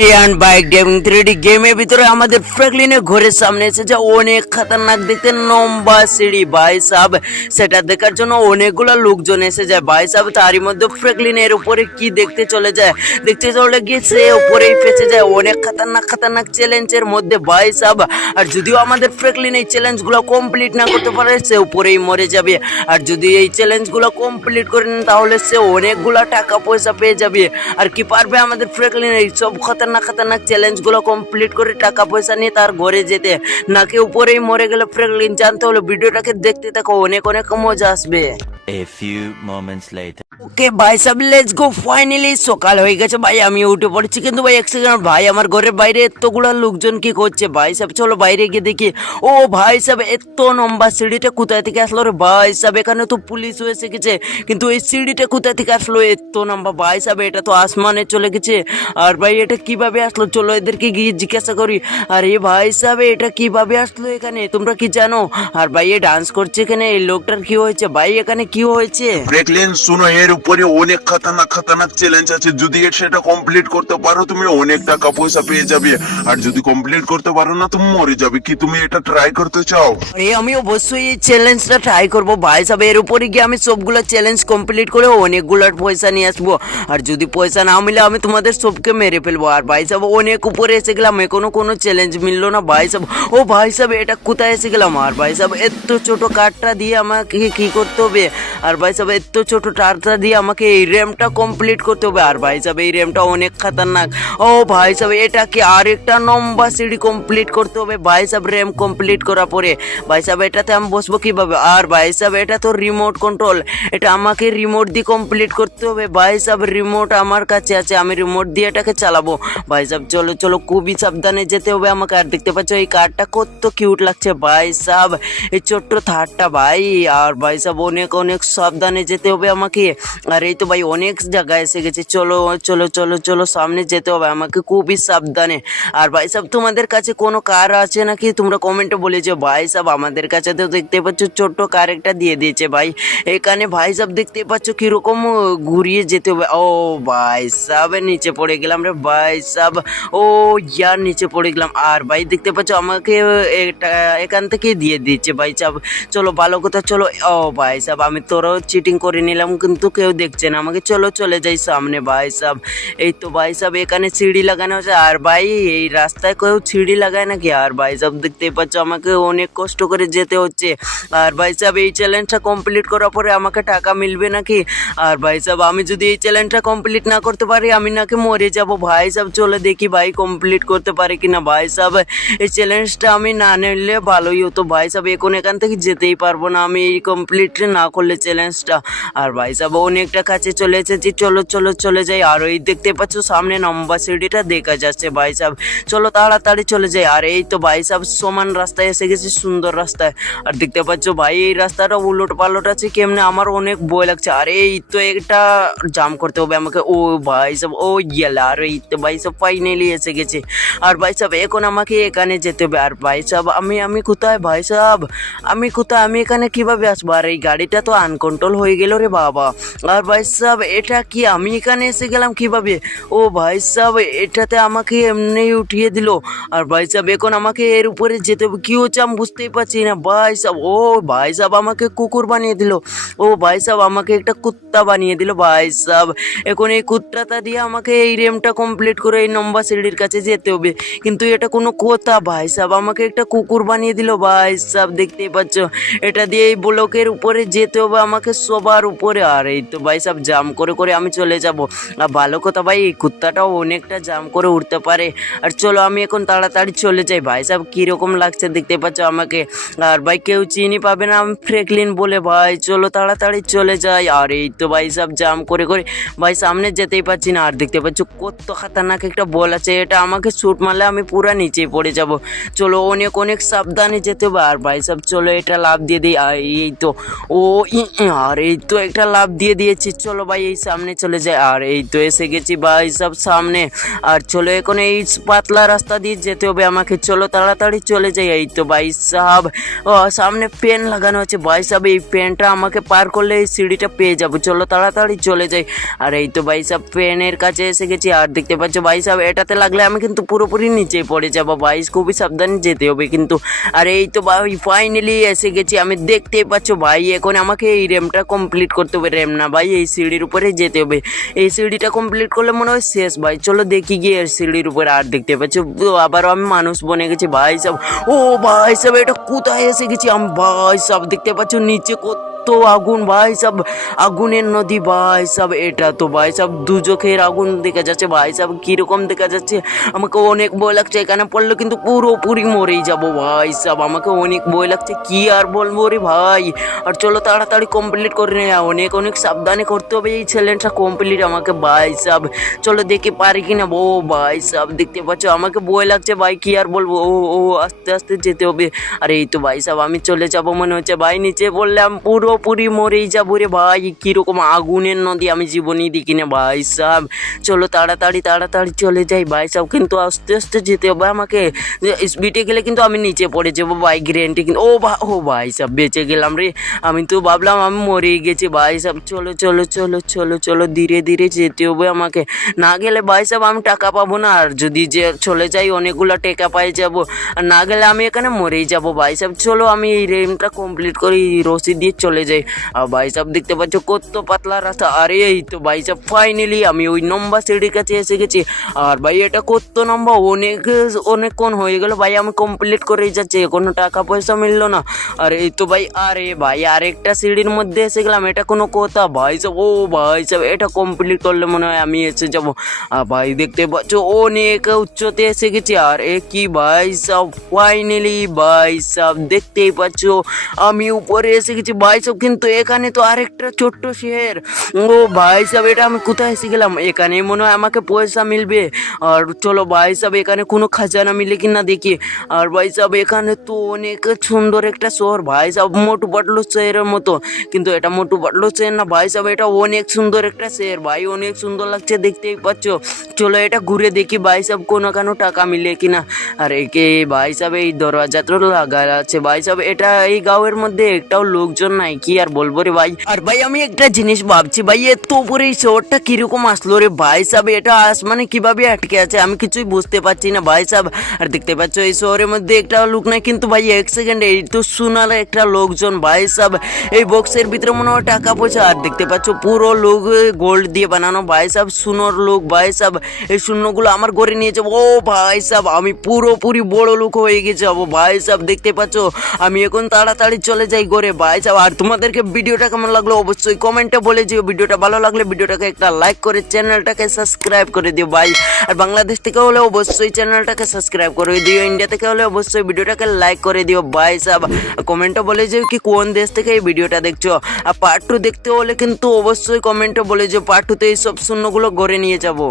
And bike driving 3D গেমের ভিতরে আমাদের ফ্র্যাঙ্কলিনের ঘরের সামনে এসেছে অনেক খতরনাক দেখতে লম্বা সিঁড়ি ভাই সাব। সেটা দেখার জন্য অনেকগুলো লোকজন এসে যায় ভাই সাব। তারই মধ্যে ফ্র্যাঙ্কলিনের উপরে কি দেখতে চলে যায়, দেখতে চলে গিয়ে সে উপরেই ফেসে যায় অনেক খতরনাক চ্যালেঞ্জের মধ্যে ভাই সাব। আর যদিও আমাদের ফ্র্যাঙ্কলিন এই চ্যালেঞ্জগুলো কমপ্লিট না করতে পারে সে উপরেই মরে যাবে। আর যদি এই চ্যালেঞ্জগুলো কমপ্লিট করে নেন তাহলে সে অনেকগুলো টাকা পয়সা পেয়ে যাবে। আর কি পারবে আমাদের ফ্র্যাঙ্কলিন এই সব খতরনাক চ্যালেঞ্জগুলো কমপ্লিট করে টাকা পয়সা নিয়ে তার ঘরে যেতে, নাকি উপরেই মরে গেলে ফ্র্যাঙ্কলিন জানতে হলে ভিডিওটাকে দেখতে থাকো, অনেক মজা আসবে। A few moments later. ওকে ভাই সাব লেটস গো। ফাইনালি সকাল হয়ে গেছে ভাই, আমি উঠে পড়েছি। কিন্তু ভাই এক সেকেন্ড ভাই, আমার ঘরের বাইরে এতগুলো লোকজন কি করছে ভাই সাব? চলো বাইরে গিয়ে দেখি। ও ভাই সাব, এত লম্বা সিঁড়িটা কোথায় থেকে আসলো রে ভাই সাব? এখানে তো পুলিশও এসে গেছে, কিন্তু এই সিঁড়িটা কোথা থেকে আসলো এত লম্বা ভাই সাব? এটা তো আসমানে চলে গেছে। আর ভাই এটা কিভাবে আসলো? চলো এদেরকে গিয়ে জিজ্ঞাসা করি। আর এই ভাই সাব এটা কিভাবে আসলো এখানে, তোমরা কি জানো? আর ভাই এ ডান্স করছে এখানে, এই লোকটার কি হয়েছে ভাই? এখানে কি হয়েছে? ফ্র্যাঙ্কলিন শুনো, এর উপরে অনেক খতরনাক চ্যালেঞ্জ আছে। যদি সেটা কমপ্লিট করতে পারো তুমি অনেক টাকা পয়সা পেয়ে যাবে, আর যদি কমপ্লিট করতে পারো না তুমি মরে যাবে। কি তুমি এটা ট্রাই করতে চাও? আরে আমি অবশ্যই এই চ্যালেঞ্জটা ট্রাই করবো ভাই সাহেব। এর উপরে গিয়ে আমি সবগুলো চ্যালেঞ্জ কমপ্লিট করে অনেকগুলো পয়সা নিয়ে আসবো। আর যদি পয়সা না মিলে আমি তোমাদের সবকে মেরে ফেলবো। আর ভাই সাহেব অনেক উপরে এসে গেলাম, এখনো কোনো চ্যালেঞ্জ মিললো না ভাই সাহেব। ও ভাই সাহেব এটা কোথায় এসে গেলাম? আর ভাই সাহেব এত ছোট কার্ডটা দিয়ে আমাকে কি করতে হবে? আর ভাই সাহেব এত ছোট টারটা দিয়ে আমাকে এই র্যামটা কমপ্লিট করতে হবে। আর ভাই সাহেব এই র্যামটা অনেক খতরনাক। ও ভাই সাহেব এটা কি আরেকটা লম্বা সিঁড়ি কমপ্লিট করতে হবে ভাই সাহেব? র্যাম কমপ্লিট করার পরে ভাই সাহেব এটাতে আমি বসবো কিভাবে? আর ভাই সাহেব এটা তো রিমোট কন্ট্রোল, এটা আমাকে রিমোট দিয়ে কমপ্লিট করতে হবে ভাই সাহেব। রিমোট আমার কাছে আছে, আমি রিমোট দিয়ে এটাকে চালাবো ভাই সাহেব। চলো চলো, খুবই সাবধানে যেতে হবে আমাকে। আর দেখতে পাচ্ছ এই কারটা কত কিউট লাগছে ভাই সাহেব, এই ছোট্ট থারটা ভাই। আর ভাই সাহেব অনেক সাবধানে যেতে হবে আমাকে। আর এই তো ভাই অনেক জায়গায় এসে গেছে। চলো চলো চলো চলো, সামনে যেতে হবে আমাকে খুবই সাবধানে। আর ভাই সাহেব তোমাদের কাছে কোনো কার আছে নাকি? তোমরা কমেন্টে বলেছো ভাই সাহেব। আমাদের কাছে তো দেখতে পাচ্ছ ছোট্ট কার একটা দিয়ে দিয়েছে ভাই এখানে। ভাই সাহেব দেখতে পাচ্ছ কিরকম ঘুরিয়ে যেতে হবে। ও ভাই সাহেব নিচে পড়ে গেলাম রে ভাই সাহেব। ও ইয়ার নিচে পড়ে গেলাম। আর ভাই দেখতে পাচ্ছ আমাকে এটা এখান থেকে দিয়ে দিচ্ছে ভাই সাহেব। চলো ভালো কথা, চলো। ও ভাই সাহেব আমি তোরও চিটিং করে নিলাম, কিন্তু কেউ দেখছে না আমাকে। চলো চলে যাই সামনে ভাই সাহেব। এই তো ভাই সাহেব এখানে সিঁড়ি লাগানো আছে। আর ভাই এই রাস্তায় কেউ সিঁড়ি লাগায় নাকি? আর ভাই সাহেব দেখতে পাচ্ছ আমাকে অনেক কষ্ট করে যেতে হচ্ছে। আর ভাই সাহেব এই চ্যালেঞ্জটা কমপ্লিট করার পরে আমাকে টাকা মিলবে নাকি? আর ভাই সাহেব আমি যদি এই চ্যালেঞ্জটা কমপ্লিট না করতে পারি আমি নাকি মরে যাব ভাই সাহেব। চলে দেখি ভাই কমপ্লিট করতে পারি কিনা ভাই সাহেব। এই চ্যালেঞ্জটা আমি না নিলে ভালোই হতো ভাই সাহেব, এখন এখান থেকে যেতেই পারবো না আমি এই কমপ্লিট না করলে চ্যালেঞ্জটা। আর ভাই সাহেব অনেকটা কাছে চলে এসেছি, চলো চলো চলে যাই। আর ওই দেখতে পাচ্ছ সামনে লম্বা সিঁড়িটা দেখা যাচ্ছে ভাই সাহেব। চলো তাড়াতাড়ি চলে যাই। আর এই তো ভাই সাহেব সমান রাস্তায় এসে গেছি, সুন্দর রাস্তায়। আর দেখতে পাচ্ছ ভাই এই রাস্তাটা উলট পালট আছে কেমনে, আমার অনেক ভয় লাগছে। আর এই তো একটা জাম করতে হবে আমাকে। ও ভাই সাহেব ও গেলা। আর এই তো ভাই সাহেব ফাইনালি এসে গেছে। আর ভাই সাহেব এখন আমাকে এখানে যেতে হবে। আর ভাই সাহেব আমি কোথায় ভাই সাহেব? আমি কোথায়? আমি এখানে কিভাবে আসবো? আর এই গাড়িটা তো আনকন্ট্রোল হয়ে গেল রে বাবা। আর ভাই সাহেব এটা কি, আমি এখানে এসে গেলাম কিভাবে? ও ভাই সাহেব এটাতে আমাকে এমনি উঠিয়ে দিল। আর ভাই সাহেব এখন আমাকে এর উপরে যেতে হবে। কি হচ্ছে আমি বুঝতেই পারছি না ভাই সাহেব। ও ভাই সাহেব আমাকে কুকুর বানিয়ে দিল। ও ভাই সাহেব আমাকে একটা কুত্তা বানিয়ে দিল ভাই সাহেব। এখন এই কুত্তাটা দিয়ে আমাকে এই রেমটা কমপ্লিট করে এই লম্বা সিঁড়ির কাছে যেতে হবে। কিন্তু এটা কোনো কথা ভাই সাহেব, আমাকে একটা কুকুর বানিয়ে দিল ভাই সাহেব। দেখতেই পাচ্ছ এটা দিয়ে এই ব্লকের উপরে যেতে হবে আমাকে, সবার উপরে। আর এই তো ভাই সাহেব জাম করে আমি চলে যাব। আর ভালো কথা ভাই এই কুত্তাটাও অনেকটা জাম করে উঠতে পারে। আর চলো আমি এখন তাড়াতাড়ি চলে যাই। ভাই সাহেব কীরকম লাগছে দেখতে পাচ্ছ আমাকে। আর ভাই কেউ চিনি পাবে না আমি ফ্র্যাঙ্কলিন বলে ভাই। চলো তাড়াতাড়ি চলে যাই। আর এই তো ভাই সাহেব জাম করে ভাই সামনে যেতেই পারছি না। আর দেখতে পাচ্ছ কত খতরনাক একটা বল আছে, এটা আমাকে শুট মারলে আমি পুরা নিচেই পড়ে যাব। চলো অনেক সাবধানে যেতে হবে। আর ভাই সাহেব চলো এটা লাভ দিয়ে দিই। আর এই তো ও আর এই তো একটা লাভ দিয়ে দিয়ে দিয়েছি। চলো ভাই এই সামনে চলে যাই। আর এই তো এসে গেছি ভাই সব সামনে। আর চলো এখন এই পাতলা রাস্তা দিয়ে যেতে হবে আমাকে, চলো তাড়াতাড়ি চলে যাই। এই তো ভাই সাহেব সামনে পেন লাগানো আছে ভাই সাহেব, এই পেনটা আমাকে পার করলে এই সিঁড়িটা পেয়ে যাবো। চলো তাড়াতাড়ি চলে যাই। আর এই তো ভাই সাহেব পেনের কাছে এসে গেছি। আর দেখতে পাচ্ছ ভাই সাহেব এটাতে লাগলে আমি কিন্তু পুরোপুরি নিচে পড়ে যাবো ভাই, খুবই সাবধানে যেতে হবে কিন্তু। আর এই তো ভাই ফাইনালি এসে গেছি আমি, দেখতেই পাচ্ছ ভাই এখন আমাকে এই র্যামটা কমপ্লিট করতে হবে। র্যাম না ভাই, এই সিঁড়ির উপরে যেতে হবে। এই সিঁড়িটা কমপ্লিট করলে মনে হয় শেষ ভাই, চলো দেখি গিয়ে এর সিঁড়ির উপরে। আর দেখতে পাচ্ছ আবারও আমি মানুষ বনে গেছি ভাই সাহেব। ও ভাই সাহেব এটা কোথায় এসে গেছি আমি ভাই সাহেব, দেখতে পাচ্ছ নিচে কত আগুন ভাই সাহেব, আগুনের নদী ভাই সাহেব। এটা তো ভাই সাহেব দুজখের আগুন দেখা যাচ্ছে ভাই সাহেব, কিরকম দেখা যাচ্ছে আমাকে অনেক ভয় লাগছে। এখানে পড়লে কিন্তু পুরোপুরি মরেই যাবো ভাই সাহেব, আমাকে অনেক ভয় লাগছে, কি আর বলবো রে ভাই। আর চলো তাড়াতাড়ি কমপ্লিট করে নে, অনেক অনেক সাবধানে করতে হবে এই চ্যালেঞ্জটা কমপ্লিট আমাকে ভাই সাহেব। চলো দেখি পারি কিনা। ও ভাই সাহেব দেখতে পাচ্ছ আমাকে ভয় লাগছে ভাই, কি আর বলবো। ও ও আস্তে আস্তে যেতে হবে। আর এই তো ভাই সাহেব আমি চলে যাবো মনে হচ্ছে ভাই, নিচে পড়লে আমি পুরোপুরি মরেই যাবো রে ভাই, কিরকম আগুনের নদী আমি জীবনই দেখি না ভাই সাহেব। চলো তাড়াতাড়ি তাড়াতাড়ি চলে যাই ভাই সাহেব, কিন্তু আস্তে আস্তে যেতে হবে আমাকে, স্পিডে গেলে কিন্তু আমি নিচে পড়ে যাবো ভাই, গ্যারেন্টি কিন্তু। ও ভাই সাহেব বেঁচে গেলাম রে, আমি তো ভাবলাম আমি মরেই গেছি ভাই সাহেব। চলো চলো চলো চলো চলো ধীরে ধীরে যেতে হবে আমাকে, না গেলে ভাই সাহেব আমি টাকা পাবো না। আর যদি যে চলে যাই অনেকগুলো টাকা পাই যাবো, আর না গেলে আমি এখানে মরেই যাবো ভাই সাহেব। চলো আমি এই রেমটা কমপ্লিট করি, রশি দিয়ে চলে যাই। আর ভাই সাহেব দেখতে পাচ্ছ কত পাতলা রাস্তা। আরে এই তো ভাই সাহেব ফাইনালি আমি ওই নম্বর সিঁড়ির কাছে এসে গেছি। আর ভাই এটা কত নম্বর, অনেকক্ষণ হয়ে গেল ভাই আমি কমপ্লিট করেই যাচ্ছি, কোনো টাকা পয়সা মিললো না। আর এই তো ভাই আরে ভাই আরেকটা সিঁড়ির মধ্যে এসে গেলাম, এটা কোনো কথা ভাই সাহেব। ও ভাই সাহেব এটা কমপ্লিট করলে মনে হয় আমি এসে যাবো। আর ভাই দেখতে পাচ্ছ অনেক উচ্চতে এসে গেছি। আর এ কি ভাই সাহেব ফাইনালি ভাই সাহেব দেখতেই পাচ্ছ আমি উপরে এসে গেছি ভাই সাহেব, কিন্তু এখানে তো আরেকটা ছোট্ট শহর। ও ভাই সাহেব এটা আমি কোথায় এসে গেলাম, এখানে মনে হয় আমাকে পয়সা মিলবে। আর চলো ভাই সাহেব এখানে কোনো খাজানা মিলে কিনা দেখি। আর ভাই সাহেব এখানে তো অনেক সুন্দর একটা শহর ভাই সাহেব, মোটু পাতলু শহরের মতো, কিন্তু এটা মোটু পাতলু শহর না ভাই সাহেব, এটা অনেক সুন্দর একটা শহর ভাই, অনেক সুন্দর লাগছে দেখতেই পাচ্ছ। চলো এটা ঘুরে দেখি ভাই সাহেব কোনো টাকা মিলে কিনা। আর একে ভাই সাহেব এই দরজা তো লাগা আছে ভাই সাহেব, এটা এই গাঁয়ের মধ্যে একটাও লোকজন নাই, কি আর বলবো রে ভাই। আর ভাই আমি একটা জিনিস ভাবছি ভাই, এত উপরে এই শহরটা কিরকম আসলো রে ভাই সাহেব, এটা আসমানে কিভাবে আটকে আছে আমি কিছুই বুঝতে পারছি না ভাই সাহেব। আর দেখতে পাচ্ছ এই শহরের মধ্যে একটা লোক নাই, কিন্তু ভাই এক সেকেন্ড এই তো সোনার একটা লোকজন ভাই সাহেব, এই বক্সের ভিতরে মনে হয় টাকা পয়সা। আর দেখতে পাচ্ছ পুরো লোক গোল্ড দিয়ে বানানো ভাই সাহেব, সোনার লোক ভাই সাহেব, এই শূন্যগুলো আমার ঘরে নিয়ে যাবো। ও ভাই সাহেব আমি পুরোপুরি বড় লোক হয়ে গেছে ভাই সাহেব, দেখতে পাচ্ছ আমি এখন তাড়াতাড়ি চলে যাই ঘরে ভাই সাহেব। আর তোমাদেরকে ভিডিওটা কেমন লাগলো অবশ্যই কমেন্টে বলে দিও, ভিডিওটা ভালো লাগলে ভিডিওটাকে একটা লাইক করে চ্যানেলটাকে সাবস্ক্রাইব করে দিও ভাই। আর বাংলাদেশ থেকে হলে অবশ্যই চ্যানেলটাকে সাবস্ক্রাইব করে দিও, ইন্ডিয়া থেকে হলে অবশ্যই ভিডিওটাকে লাইক করে দিও ভাই সাহেব। কমেন্টে বলে দিও কি কোন দেশ থেকে এই ভিডিওটা দেখছো। আর পার্ট 2 দেখতে হলে কিন্তু অবশ্যই কমেন্টে বলে দিও, পার্ট 2 তে এই সব শূন্যগুলো ঘরে নিয়ে যাবো।